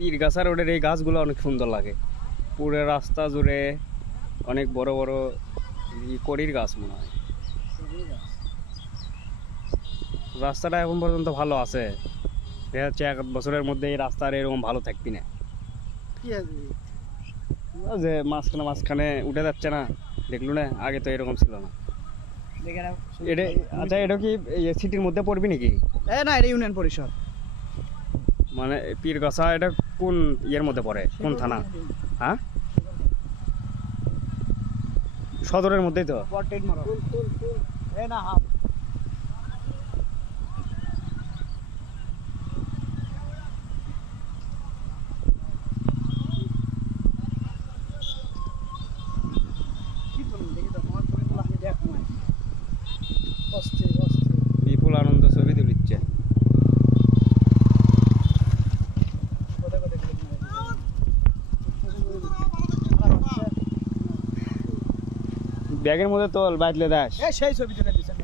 পীরগাছা রোডের এই গাছগুলো অনেক সুন্দর লাগে। পুরো রাস্তা জুড়ে অনেক বড় বড় কড়ির গাছ মনে হয়। রাস্তাটা এখন পর্যন্ত ভালো আছে, দেখা যাচ্ছে 1 বছরের মধ্যে এই রাস্তার এরকম ভালো থাকবি না। যে মাঝখানে মাঝখানে উঠে যাচ্ছে না, দেখলো না? আগে তো এরকম ছিল না। এটা আচ্ছা, এটা কি সিটির মধ্যে পড়বি নাকি? না, এটা ইউনিয়ন পরিষদ। মানে পীরগাছা এটা কোন ইয়ের মধ্যে পড়ে, কোন থানা? হ্যাঁ, সদরের মধ্যেই তো। বিপুল আনন্দ ছবি তুলিচ্ছে। ব্যাগের মধ্যে তোল, বাঁচলে দাস। সেই ছবি তুলে দিচ্ছেন।